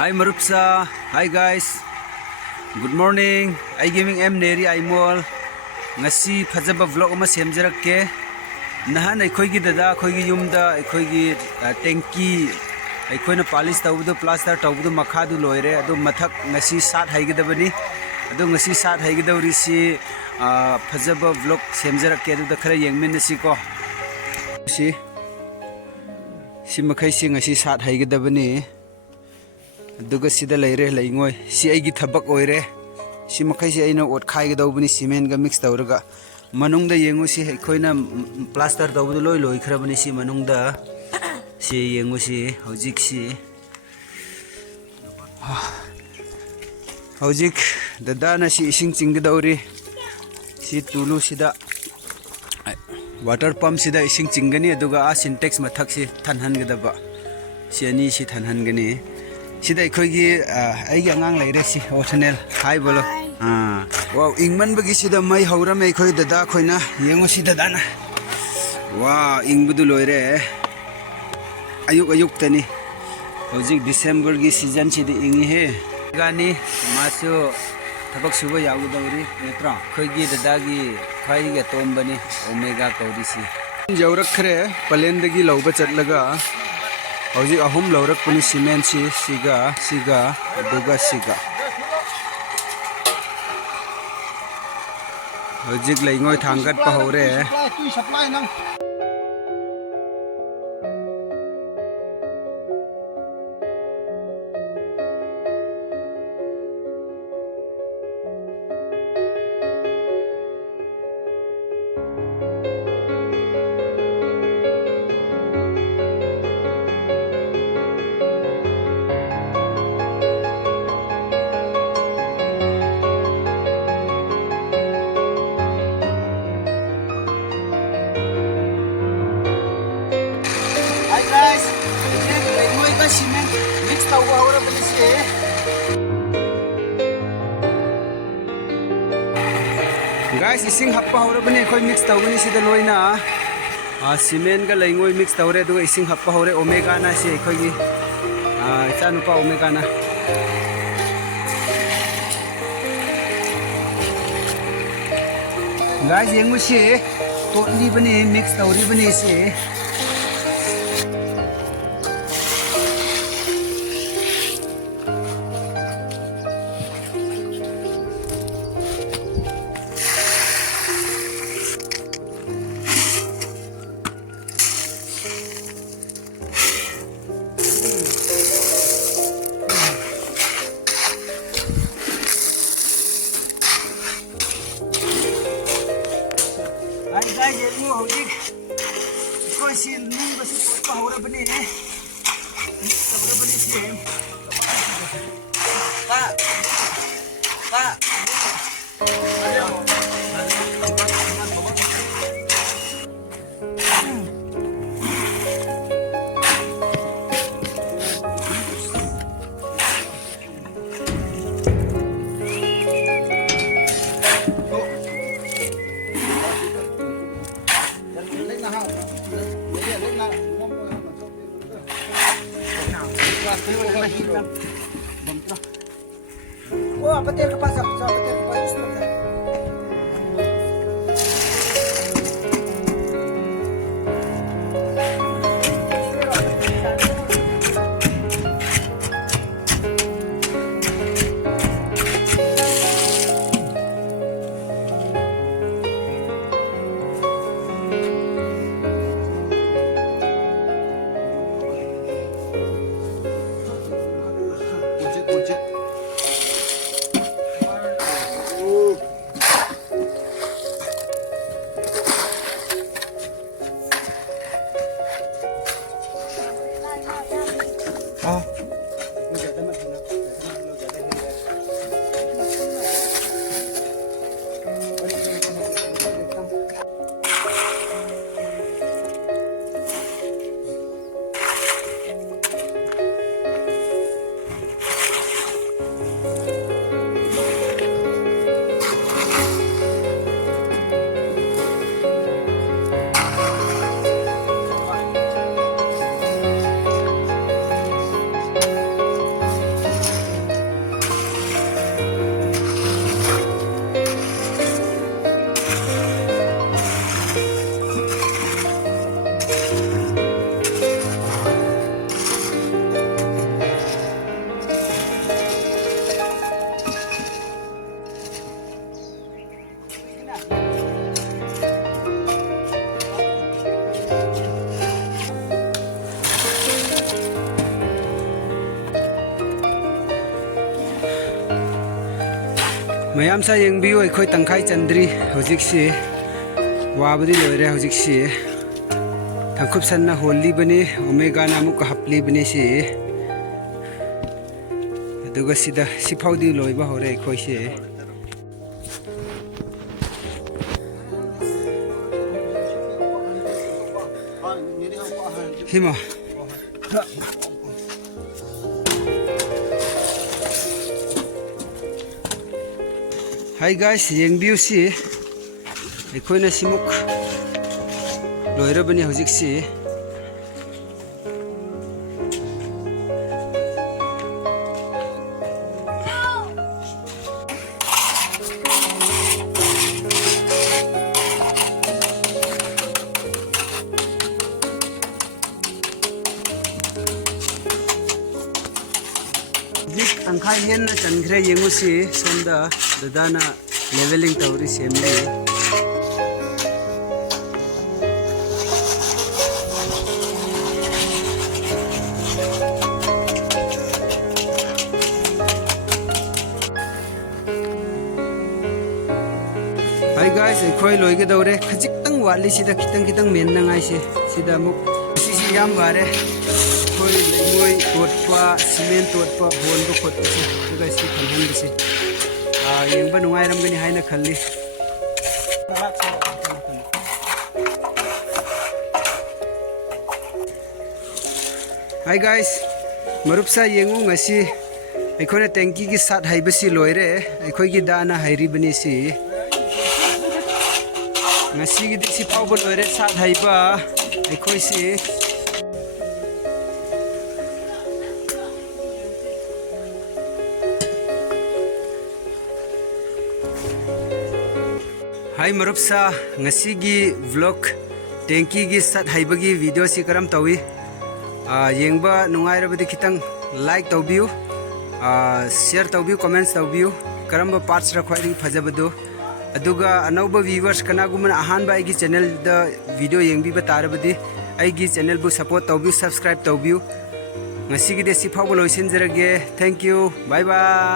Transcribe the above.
Hi Marupsa, hi guys. Good morning. I giving Mneri Aimol. Ngasi fajaba vlog ama semjarakke. Nahan aikoigi dada aikoigi yumda aikoigi tanky aikoina polish tawudu plaster tawudu makhadu loire adu mathak ngasi sat haigidabani adu ngasi sat haigidawri si fajaba vlog semjarakke adu da khara yengminasi ko si makhai si ngasi sat haigidabani duga sida leire leingoi si aigi thabak oire si makai si aina ot khai ga dawbani cement ga mix tawraga manungda yengu si khoina plaster tawbu loi loi khrabani si manungda si yengu si hojik si hojik dada na si ising chingga dawri si tulu sida water pump sida ising chingani aduga a syntax mathak si thanhan ga daba si ani si thanhan gani sida aikoigi aigi angang leire si Othniel Heiba lo wow ingman bagi sida mai hauram aikoi dada khoina yengo si dada na wow ingbudu loire ayuk tani hojik December gi season sidi ingi he Jagani masu thabak suba yagu dawri netra khoigi dada gi khai ga tombani omega kaudi si jawrak khre palen dagi lawba chatlaga hojik ahum lawrak puni cement si siga duga siga hojik leingoi thangkat pa hore guys, leingoi ka cement mix tawwa hore bani si guys ising happa hore bani khoi mix tawbani sida loina cement ga leingoi mix tawre duga ising happa hore omega na si khoi gi chanu pa omega na guys yengu si totally bani mix tawri bani si guys yengu hojik koi si ning ba si pa hore bani ne hore bani si ta oh apa dia kepasang so apa dia kepasang mayam sa yeng biu ai khoi tangkai chandri hojik si wabadi loire hojik si thangkhup sanna holli bani omega namu ka hapli bani si aduga sida sifaudi loiba hore khoi si hima Hi guys, yeng view si akhoi na simuk loira bani hojik si angkai hen na changre yengu si sonda dadana leveling tawri semle Hi guys khoi loige dawre khajik tang wali sida kitang men na ngai si sida muk si yam bare khoi moi totpa cement totpa bol ko khot si guys si thanhan si yengba nungai ram gani haina khalli Hi guys marupsa yengu ngasi akhona tanky ki shat heiba si loire akhoi gi dana hairi bani si ngasi gi si pawbo loire shat heiba akhoi si Hi marupsa ngasi gi vlog tanky gi shat heiba gi video si karam tawi yengba nungai rabadi kitang like tawbiu share tawbiu comments tawbiu karamba parts ra khwai phajabadu aduga anauba viewers kana gumana ahanba aigi channel da video yengbi ba tarabadi aigi channel bu support tawbiu subscribe tawbiu ngasi gi desi phawbo loisin jarage thank you bye bye